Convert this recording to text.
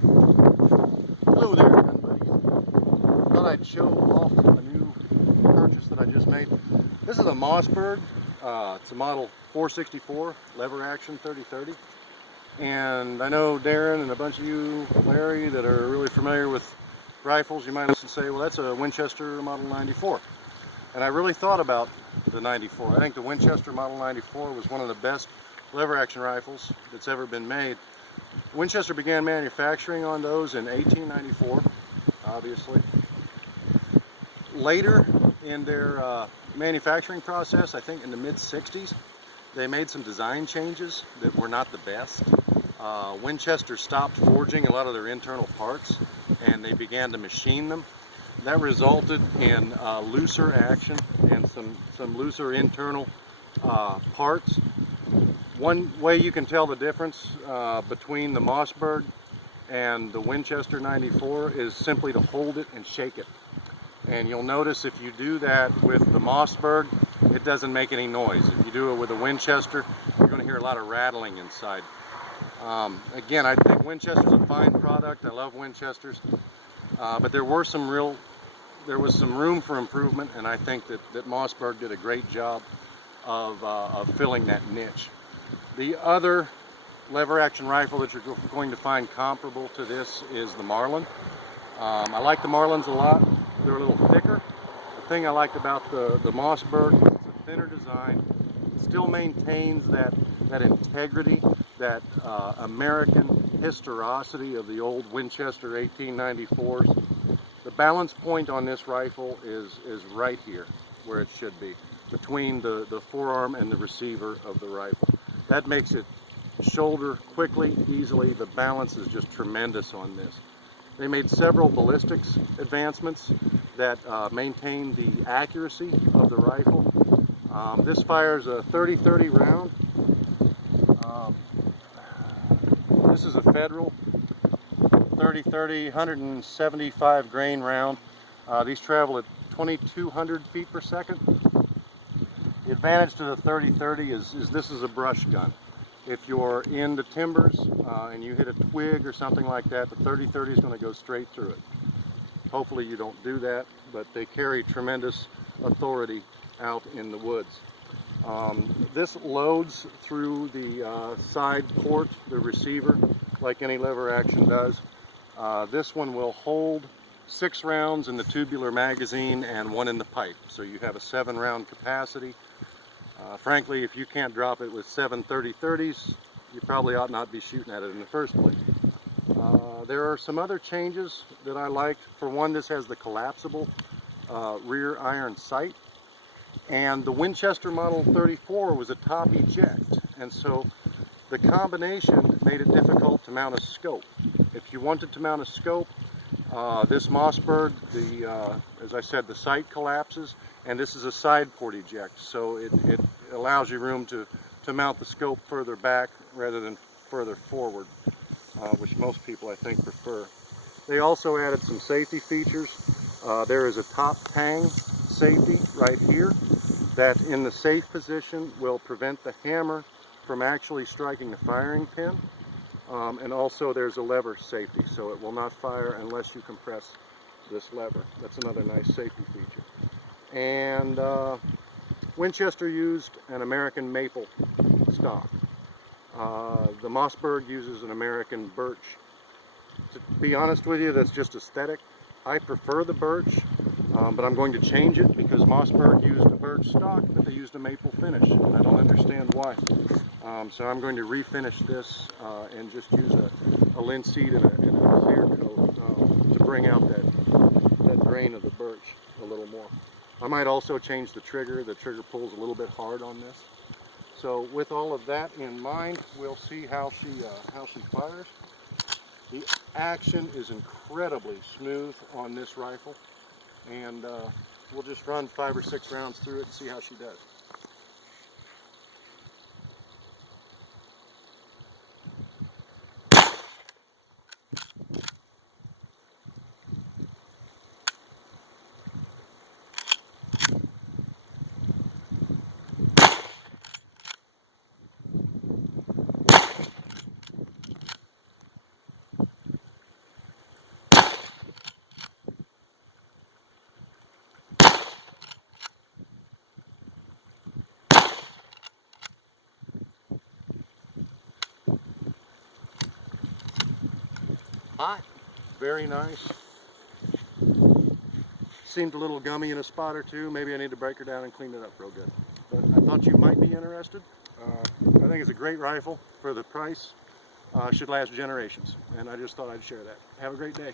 Hello there again, buddy. Thought I'd show off a new purchase that I just made. This is a Mossberg. It's a model 464 lever action 3030. And I know Darren and a bunch of you, Larry, that are really familiar with rifles, you might listen and say, well, that's a Winchester Model 94. And I really thought about the 94. I think the Winchester Model 94 was one of the best lever action rifles that's ever been made. Winchester began manufacturing on those in 1894, obviously. Later in their manufacturing process, I think in the mid-60s, they made some design changes that were not the best. Winchester stopped forging a lot of their internal parts and they began to machine them. That resulted in looser action and some looser internal parts. One way you can tell the difference between the Mossberg and the Winchester 94 is simply to hold it and shake it. And you'll notice if you do that with the Mossberg, it doesn't make any noise. If you do it with a Winchester, you're going to hear a lot of rattling inside. Again, I think Winchester's a fine product. I love Winchesters, but there was some room for improvement, and I think that Mossberg did a great job of filling that niche. The other lever action rifle that you're going to find comparable to this is the Marlin. I like the Marlins a lot. They're a little thicker. The thing I liked about the Mossberg is it's a thinner design. It still maintains that integrity, that American historicity of the old Winchester 1894s. The balance point on this rifle is right here, where it should be, between the forearm and the receiver of the rifle. That makes it shoulder quickly, easily. The balance is just tremendous on this. They made several ballistics advancements that maintain the accuracy of the rifle. This fires a 30-30 round. This is a Federal 30-30, 175 grain round. These travel at 2,200 feet per second. The advantage to the 30-30 is this is a brush gun. If you're in the timbers and you hit a twig or something like that, the 30-30 is going to go straight through it. Hopefully you don't do that, but they carry tremendous authority out in the woods. This loads through the side port, the receiver, like any lever action does. This one will hold 6 rounds in the tubular magazine and 1 in the pipe, so you have a 7-round capacity. Frankly, if you can't drop it with 7 30-30s, you probably ought not be shooting at it in the first place. There are some other changes that I liked. For one, this has the collapsible rear iron sight, and the Winchester Model 34 was a top eject, and so the combination made it difficult to mount a scope. If you wanted to mount a scope, this Mossberg, as I said, the sight collapses, and this is a side port eject, so it allows you room to mount the scope further back rather than further forward, which most people I think prefer. They also added some safety features. There is a top tang safety right here that in the safe position will prevent the hammer from actually striking the firing pin. And also there's a lever safety, so it will not fire unless you compress this lever. That's another nice safety feature. And Winchester used an American maple stock. The Mossberg uses an American birch. To be honest with you, that's just aesthetic. I prefer the birch, but I'm going to change it because Mossberg used a birch stock, but they used a maple finish, and I don't understand why. So I'm going to refinish this and just use a linseed and a clear coat to bring out that grain of the birch a little more. I might also change the trigger. The trigger pulls a little bit hard on this. So with all of that in mind, we'll see how she fires. The action is incredibly smooth on this rifle, and we'll just run 5 or 6 rounds through it and see how she does. Hot. Very nice. Seemed a little gummy in a spot or two. Maybe I need to break her down and clean it up real good. But I thought you might be interested. I think it's a great rifle for the price. Should last generations. And I just thought I'd share that. Have a great day.